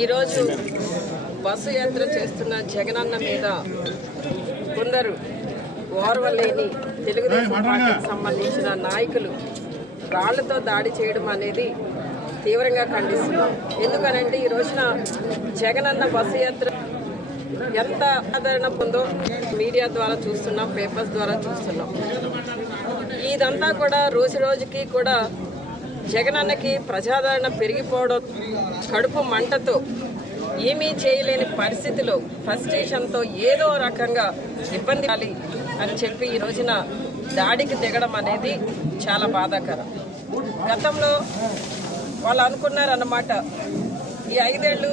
ఈరోజు బస్సు యాత్ర చేస్తున్న జగనన్న మీద కొందరు ఓర్వలేని తెలుగుదేశం పార్టీకి సంబంధించిన నాయకులు రాళ్ళతో దాడి చేయడం అనేది తీవ్రంగా ఖండిస్తున్నాం. ఎందుకనంటే ఈ రోజున జగనన్న బస్సు యాత్ర ఎంత ఆదరణ పొందో మీడియా ద్వారా చూస్తున్నాం పేపర్స్ ద్వారా చూస్తున్నాం. ఇదంతా కూడా రోజు రోజుకి కూడా జగనన్నకి ప్రజాదరణ పెరిగిపోవడం కడుపు మంటతో ఏమీ చేయలేని పరిస్థితిలో ఫ్రస్ట్రేషన్తో ఏదో రకంగా ఇబ్బంది కాలి అని చెప్పి ఈ రోజున దాడికి దిగడం అనేది చాలా బాధాకరం. గతంలో వాళ్ళు అనుకున్నారన్నమాట ఈ ఐదేళ్ళు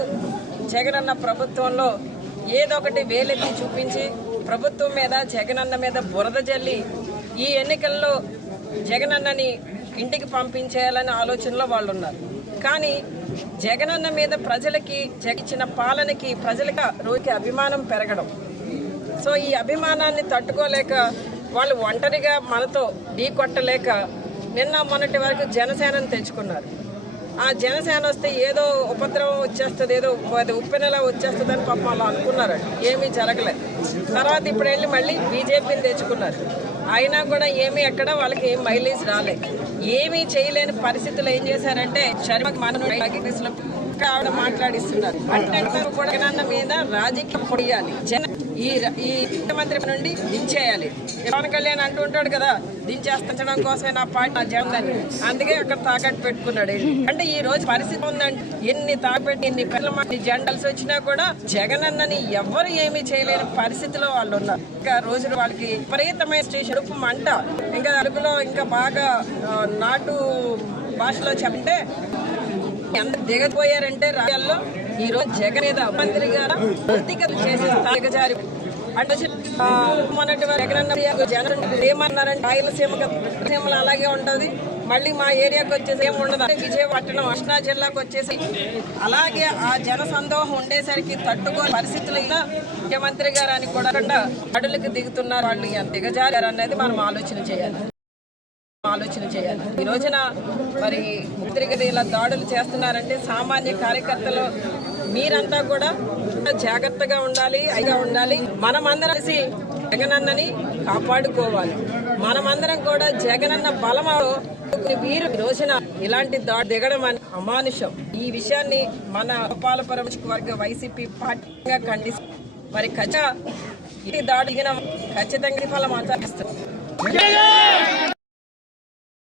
జగనన్న ప్రభుత్వంలో ఏదో ఒకటి వేలెత్తి చూపించి ప్రభుత్వం మీద జగనన్న మీద బురద జల్లి ఈ ఎన్నికల్లో జగనన్నని ఇంటికి పంపించేయాలనే ఆలోచనలో వాళ్ళు ఉన్నారు కానీ జగనన్న మీద ప్రజలకి జగిచ్చిన పాలనకి ప్రజలకి రోజుకి అభిమానం పెరగడం. సో ఈ అభిమానాన్ని తట్టుకోలేక వాళ్ళు ఒంటరిగా మనతో ఢీ కొట్టలేక నిన్న మొన్నటి వరకు జనసేనను తెచ్చుకున్నారు. ఆ జనసేన వస్తే ఏదో ఉపద్రవం వచ్చేస్తుంది ఏదో అది వచ్చేస్తుంది వచ్చేస్తుందని పాపం అలా అనుకున్నారు. ఏమీ జరగలేదు తర్వాత ఇప్పుడు వెళ్ళి మళ్ళీ బీజేపీని తెచ్చుకున్నారు. అయినా కూడా ఏమీ ఎక్కడ వాళ్ళకి ఏం మైలేజ్ రాలేదు ఏమీ చేయలేని పరిస్థితులు ఏం చేశారంటే శర్మకి మన ఆవిడ మాట్లాడిస్తున్నారు. అంటే కూడా జగనన్న మీద రాజకీయం పొడియాలి జన ఈ ఈ ముఖ్యమంత్రి నుండి దించేయాలి. పవన్ కళ్యాణ్ అంటూ ఉంటాడు కదా దించేస్తడం కోసమే నా పార్టీ నా జగన్ అందుకే అక్కడ తాకట్టు పెట్టుకున్నాడు. అంటే ఈ రోజు పరిస్థితి ఉందంటే ఎన్ని తాకపెట్టి ఎన్ని పిల్లల జెండల్స్ వచ్చినా కూడా జగనన్నని ఎవ్వరు ఏమీ చేయలేని పరిస్థితిలో వాళ్ళు ఉన్నారు. ఇంకా రోజులు వాళ్ళకి విపరీతమైన స్టేషన్ మంట. ఇంకా అడుగులో ఇంకా బాగా నాటు భాషలో చెప్తే ఎంత దిగపోయారంటే రాజ్యాల్లో ఈ రోజు జగన్ మీద మంత్రి గారు చేసే దిగజారి అంటే మొన్నటి వరకు జనం ఏమన్నారంటే రాయలసీమ సీమలు అలాగే ఉంటది. మళ్ళీ మా ఏరియాకి వచ్చేసి ఏమి ఉండదు. విజయపట్నం కృష్ణా జిల్లాకు వచ్చేసి అలాగే ఆ జన సందోహం ఉండేసరికి తట్టుకోని పరిస్థితులు ఇలా ముఖ్యమంత్రి గారు అని కూడా అడులకు దిగుతున్నారు. వాళ్ళు ఎంత దిగజారారు అనేది మనం ఆలోచన చేయాలి. ఆలోచన చేయాలి. ఈ రోజున మరి ముద్రిగది ఇలా దాడులు చేస్తున్నారంటే సామాన్య కార్యకర్తలు మీరంతా కూడా జాగ్రత్తగా ఉండాలి అయిగా ఉండాలి. మనమందరం కలిసి జగనన్నని కాపాడుకోవాలి. మనమందరం కూడా జగనన్న బలమో వీరు రోజున ఇలాంటి దాడి దిగడం అని అమానుషం. ఈ విషయాన్ని మన గోపాలపురం వర్గ వైసీపీ పార్టీగా ఖండిస్తూ మరి ఖచ్చితంగా దాడి దిగిన ఖచ్చితంగా ఫలం ఆచరిస్తుంది